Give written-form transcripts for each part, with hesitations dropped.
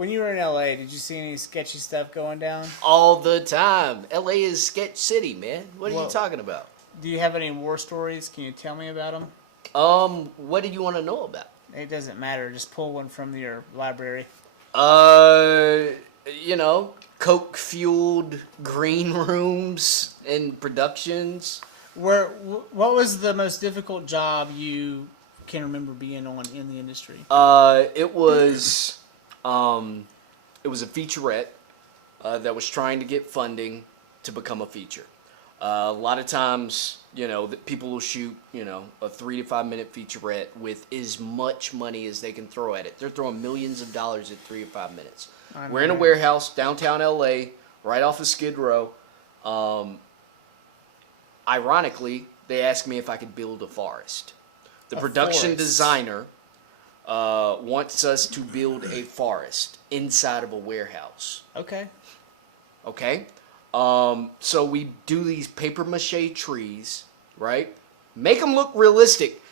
When you were in LA, did you see any sketchy stuff going down? All the time. LA is sketch city, man. What are you talking about? Do you have any war stories? Can you tell me about them? What do you want to know about? It doesn't matter. Just pull one from your library. You know, coke-fueled green rooms and productions. What was the most difficult job you can remember being on in the industry? It was a featurette that was trying to get funding to become a feature. A lot of times, you know, people will shoot, you know, a 3 to 5 minute featurette with as much money as they can throw at it. They're throwing millions of dollars at 3 to 5 minutes. We're in a warehouse downtown LA, right off of Skid Row. Ironically, they asked me if I could build a forest. The production designer wants us to build a forest inside of a warehouse. Okay. So we do these paper mache trees, right? Make them look realistic,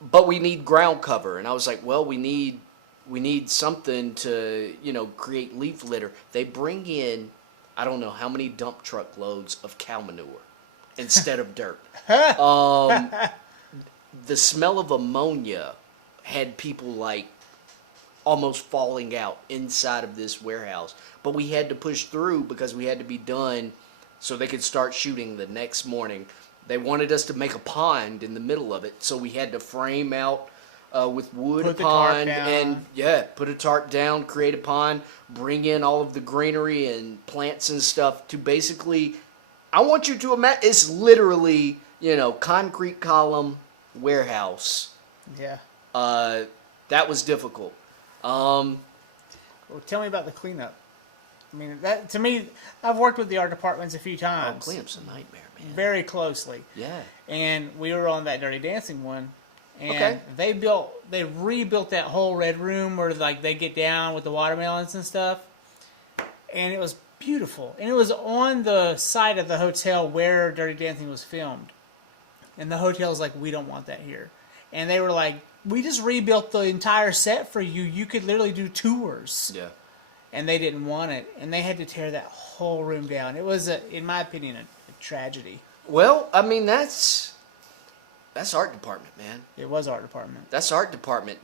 but we need ground cover. And I was like, well, we need something to, you know, create leaf litter. They bring in, I don't know how many dump truck loads of cow manure instead of dirt. The smell of ammonia had people like almost falling out inside of this warehouse. But we had to push through because we had to be done so they could start shooting the next morning. They wanted us to make a pond in the middle of it, so we had to frame out with wood a pond and put a tarp down, create a pond, bring in all of the greenery and plants and stuff to basically, I want you to imagine, it's literally, you know, concrete column warehouse. Yeah. That was difficult. Well, tell me about the cleanup. I mean, that to me, I've worked with the art departments a few times. Oh, cleanup's a nightmare, man. Very closely. Yeah. And we were on that Dirty Dancing one, and they rebuilt that whole red room where like they get down with the watermelons and stuff, and it was beautiful. And it was on the site of the hotel where Dirty Dancing was filmed, and the hotel's like, we don't want that here, and they were like, we just rebuilt the entire set for you. You could literally do tours. Yeah. And they didn't want it, and they had to tear that whole room down. It was, in my opinion, a tragedy. Well, I mean, that's art department, man. It was art department. That's art department.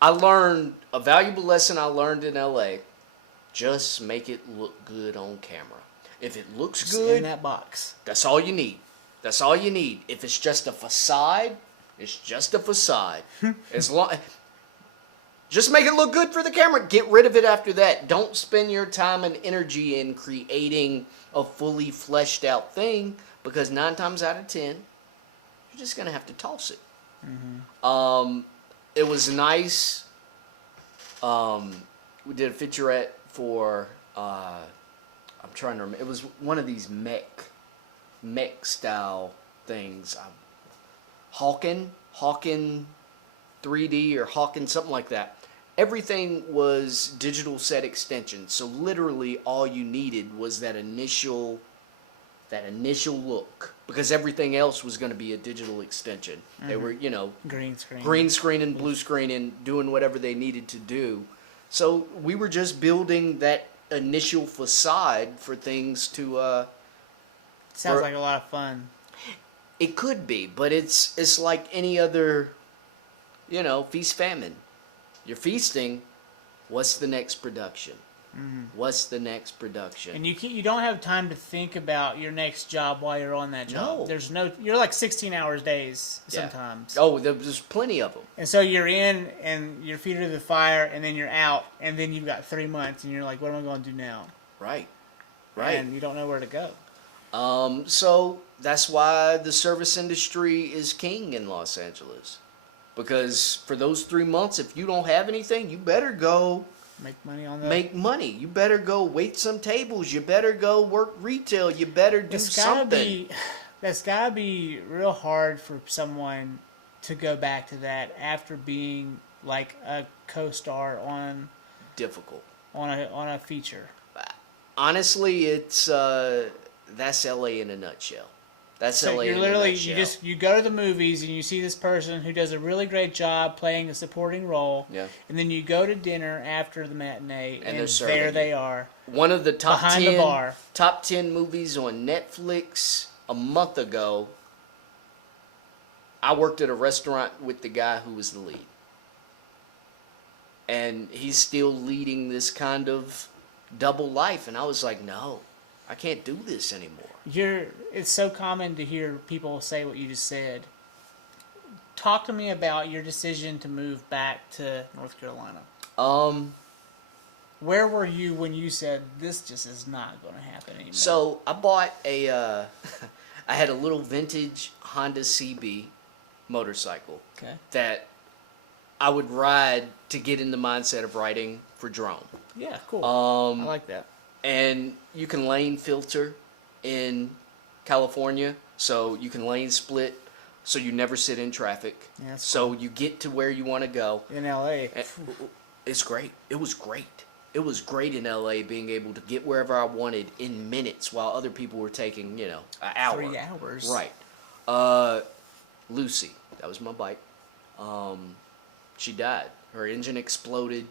I learned a valuable lesson I learned in LA. Just make it look good on camera. If it looks Just good, in that box. That's all you need. That's all you need. If it's just a facade, it's just a facade. Just make it look good for the camera. Get rid of it after that. Don't spend your time and energy in creating a fully fleshed out thing, because 9 times out of 10, you're just going to have to toss it. Mm-hmm. It was nice. We did a featurette for, I'm trying to remember. It was one of these mech style things. Hawken 3D or Hawken, something like that. Everything was digital set extensions, so literally all you needed was that initial look, because everything else was going to be a digital extension. Mm-hmm. They were, you know, green screen and blue screen and doing whatever they needed to do. So we were just building that initial facade for things to. Sounds like a lot of fun. It could be, but it's like any other, you know, feast famine. You're feasting. What's the next production? Mm-hmm. What's the next production? And you don't have time to think about your next job while you're on that job. No. There's no. You're like 16-hour days sometimes. Oh, there's plenty of them. And so you're in, and your feet are to the fire, and then you're out, and then you've got 3 months, and you're like, what am I going to do now? Right. And you don't know where to go. So that's why the service industry is king in Los Angeles. Because for those 3 months, if you don't have anything, you better go make money on that. Make money. You better go wait some tables. You better go work retail. You better do something. That's gotta be real hard for someone to go back to that after being like a co-star on a feature. Honestly, it's that's LA in a nutshell. That's So LA you're in a literally nutshell. you go to the movies and you see this person who does a really great job playing a supporting role. Yeah. And then you go to dinner after the matinee And and they're serving there you. they are. One of the top Behind the 10 bar. top 10 movies on Netflix a month ago. I worked at a restaurant with the guy who was the lead. And he's still leading this kind of double life, and I was like, no, I can't do this anymore. It's so common to hear people say what you just said. Talk to me about your decision to move back to North Carolina. Um Where were you when you said this just is not going to happen anymore? so I bought a I had a little vintage Honda CB motorcycle Okay. that I would ride to get in the mindset of riding for drone. Yeah, cool. I like that. And you can lane filter in California, so you can lane split, so you never sit in traffic. Yeah, that's so you get to where you want to go. In LA. And it's great. It was great. It was great in LA being able to get wherever I wanted in minutes, while other people were taking, an hour. 3 hours. Right. Lucy, that was my bike. She died. Her engine exploded.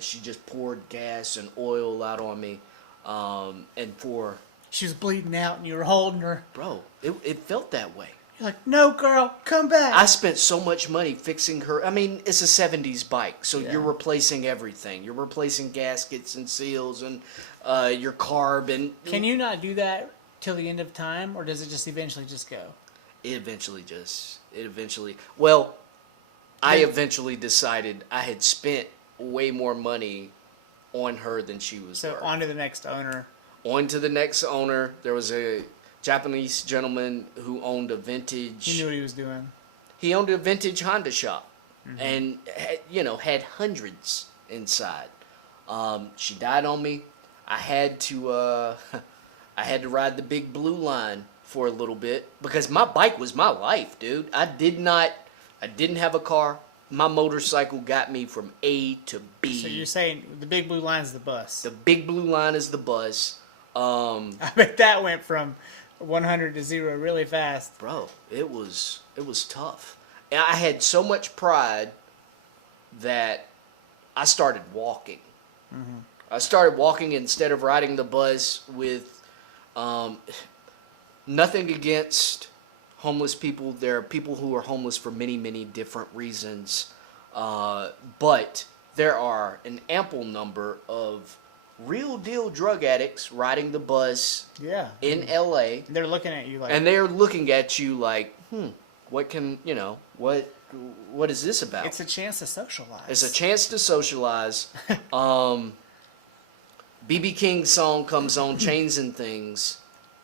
She just poured gas and oil out on me. And for... She was bleeding out and you were holding her. Bro, it felt that way. You're like, no, girl, come back. I spent so much money fixing her. I mean, it's a 70s bike, so Yeah. you're replacing everything. You're replacing gaskets and seals and your carb. And Can you not do that till the end of time, or does it just eventually just go? Well, I eventually decided I had spent way more money on her than she was So worth. on to the next owner. On to the next owner. There was a Japanese gentleman who owned a vintage. He knew what he was doing. He owned a vintage Honda shop, and had hundreds inside. She died on me. I had to ride the big blue line for a little bit because my bike was my life, dude. I didn't have a car. My motorcycle got me from A to B. So you're saying the big blue line is the bus. The big blue line is the bus. I bet that went from 100 to 0 really fast. Bro, it was tough. And I had so much pride that I started walking. I started walking instead of riding the bus with nothing against homeless people. There are people who are homeless for many, many different reasons. But there are an ample number of real deal drug addicts riding the bus Yeah. in LA. They're looking at you like... And they're looking at you like, what is this about? It's a chance to socialize. It's a chance to socialize. B.B. King's song comes on, Chains and Things.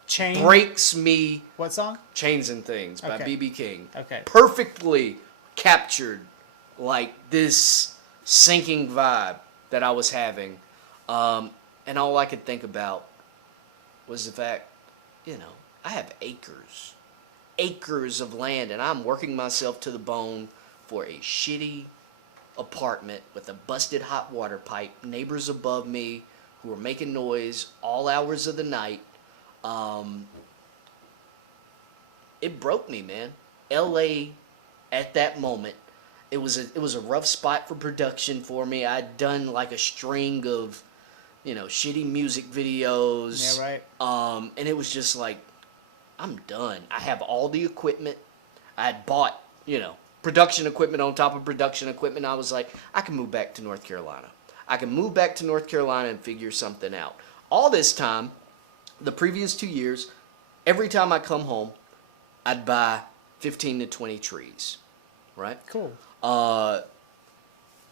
Chain... Breaks me. What song? Chains and Things by Okay. B.B. King. Okay. Perfectly captured like this sinking vibe that I was having. And all I could think about was the fact, I have acres of land, and I'm working myself to the bone for a shitty apartment with a busted hot water pipe, neighbors above me who are making noise all hours of the night. It broke me, man. LA at that moment, it was a rough spot for production for me. I'd done like a string of shitty music videos. Yeah, right. And it was just like, I'm done. I have all the equipment. I had bought, production equipment on top of production equipment. I was like, I can move back to North Carolina. I can move back to North Carolina and figure something out. All this time, the previous 2 years, every time I come home, I'd buy 15 to 20 trees, right? Cool.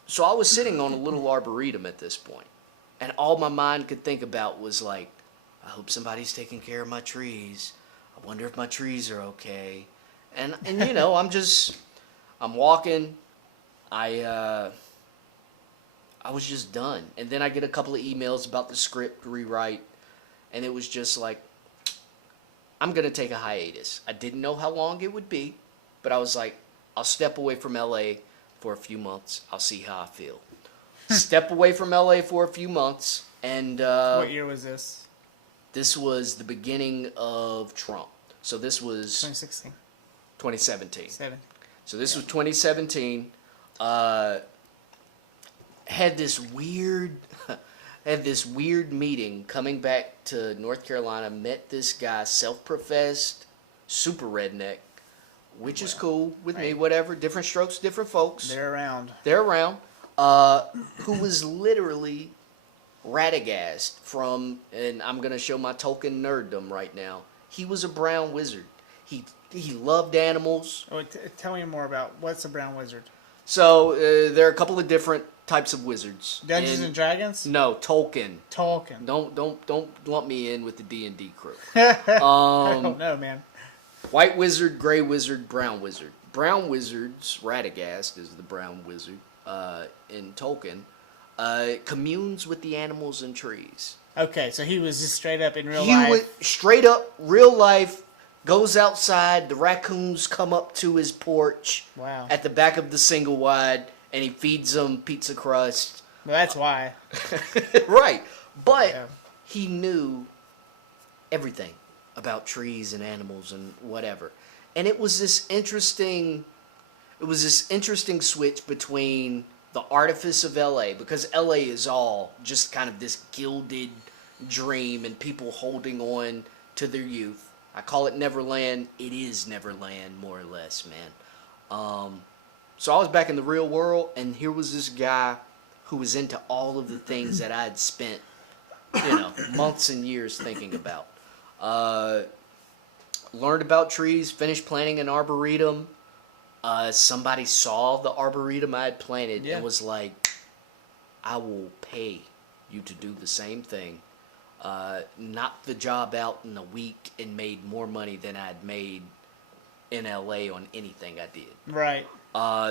So I was sitting on a little arboretum at this point, and all my mind could think about was like, I hope somebody's taking care of my trees. I wonder if my trees are okay. And I'm walking. I was just done. And then I get a couple of emails about the script rewrite, and it was just like, I'm going to take a hiatus. I didn't know how long it would be, but I was like, I'll step away from LA for a few months. I'll see how I feel. Step away from LA for a few months, and What year was this? this was the beginning of Trump. So this was 2016. 2017. 7. So this was 2017. Had this weird meeting coming back to North Carolina. Met this guy, self-professed super redneck, which is cool with me. Whatever, different strokes, different folks. They're around. Who was literally Radagast from, and I'm gonna show my Tolkien nerddom right now. He was a brown wizard. He loved animals. Oh, tell me more about what's a brown wizard. So there are a couple of different types of wizards. Dungeons and Dragons? No, Tolkien. Tolkien. Don't lump me in with the D&D crew. I don't know, man. White wizard, gray wizard, brown wizard. Brown wizards, Radagast is the brown wizard in Tolkien, communes with the animals and trees. Okay, so he was just straight up in real He life. was straight up real life. Goes outside. The raccoons come up to his porch. Wow. At the back of the single wide, and he feeds them pizza crust. Well, that's why. Right, but Yeah. he knew everything about trees and animals and whatever, and it was this interesting switch between the artifice of LA, because LA is all just kind of this gilded dream and people holding on to their youth. I call it Neverland. It is Neverland, more or less, man. So I was back in the real world, and here was this guy who was into all of the things that I had spent, months and years thinking about. Learned about trees, finished planting an arboretum. Somebody saw the arboretum I had planted and was like, I will pay you to do the same thing. Knocked the job out in a week and made more money than I'd made in LA on anything I did. Right.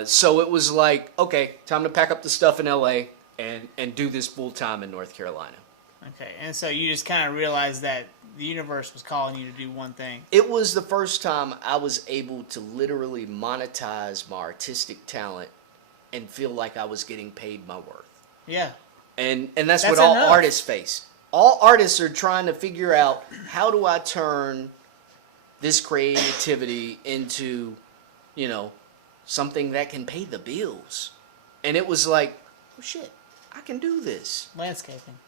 So it was like, okay, time to pack up the stuff in LA and do this full time in North Carolina. Okay, and so you just kind of realized that the universe was calling you to do one thing. It was the first time I was able to literally monetize my artistic talent and feel like I was getting paid my worth. Yeah. And that's That's what all enough. artists face. All artists are trying to figure out, how do I turn this creativity into, something that can pay the bills. And it was like, oh shit, I can do this. Landscaping.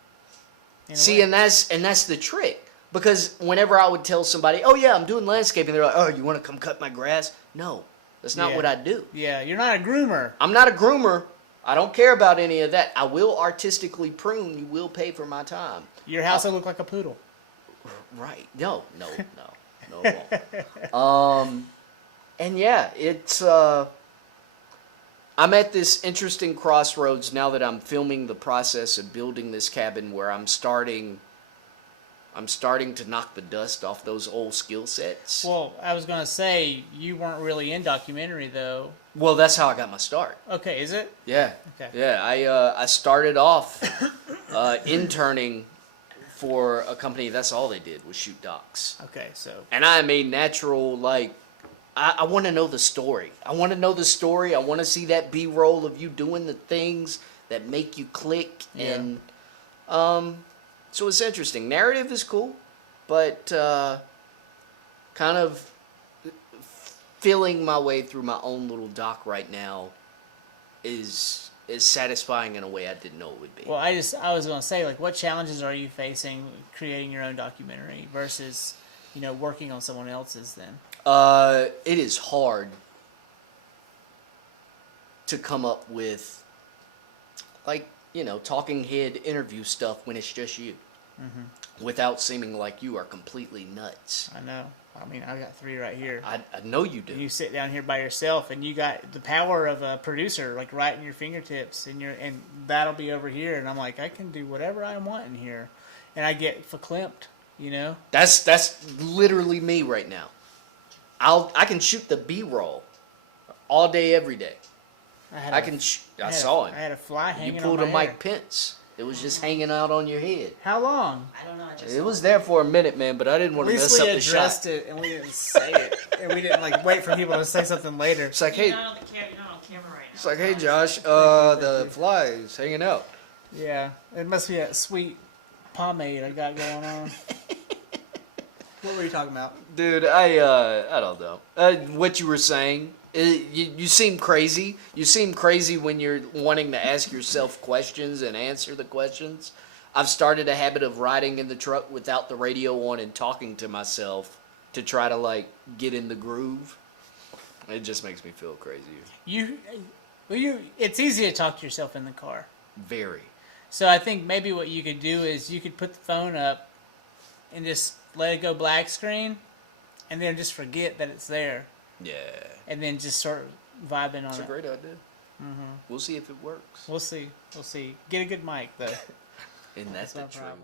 In a See, way. and that's the trick. Because whenever I would tell somebody, oh yeah, I'm doing landscaping, they're like, oh, you want to come cut my grass? No, that's not what I do. Yeah, you're not a groomer. I'm not a groomer. I don't care about any of that. I will artistically prune. You will pay for my time. Your house will look like a poodle. Right. No, it won't. And yeah, it's, I'm at this interesting crossroads now that I'm filming the process of building this cabin, where I'm starting to knock the dust off those old skill sets. Well, I was going to say, you weren't really in documentary, though. Well, that's how I got my start. Okay, is it? Yeah. Okay. Yeah, I started off interning for a company. That's all they did was shoot docs. Okay, so. And I'm a natural, I want to know the story. I want to see that B-roll of you doing the things that make you click. Yeah. And so it's interesting. Narrative is cool, but kind of feeling my way through my own little doc right now is satisfying in a way I didn't know it would be. Well, I was going to say, what challenges are you facing creating your own documentary versus, working on someone else's then? It is hard to come up with, talking head interview stuff when it's just you, without seeming like you are completely nuts. I know. I mean, I got 3 right here. I know you do. You sit down here by yourself, and you got the power of a producer, right in your fingertips, and that'll be over here, and I'm like, I can do whatever I want in here, and I get verklempt, That's literally me right now. I can shoot the B-roll all day, every day. I saw him. I had a fly hanging You pulled on a my Mike hair. Pence. It was just hanging out on your head. How long? I don't know. It was there for a minute, man, but I didn't want At to least mess we up the shot. addressed it, and we didn't say it, and we didn't wait for people to say something later. It's like, You're hey, not on you're not on camera right now. it's like, hey, Josh, the fly is hanging out. Yeah, it must be that sweet pomade I got going on. What were you talking about? Dude, I don't know. What you were saying, you seem crazy. You seem crazy when you're wanting to ask yourself questions and answer the questions. I've started a habit of riding in the truck without the radio on and talking to myself to try to like get in the groove. It just makes me feel crazy. It's easy to talk to yourself in the car. Very. So I think maybe what you could do is you could put the phone up and just let it go black screen, and then just forget that it's there. Yeah. And then just start vibing on it. It's a great idea. Mm-hmm. We'll see if it works. We'll see. Get a good mic though. And that's no the truth. problem.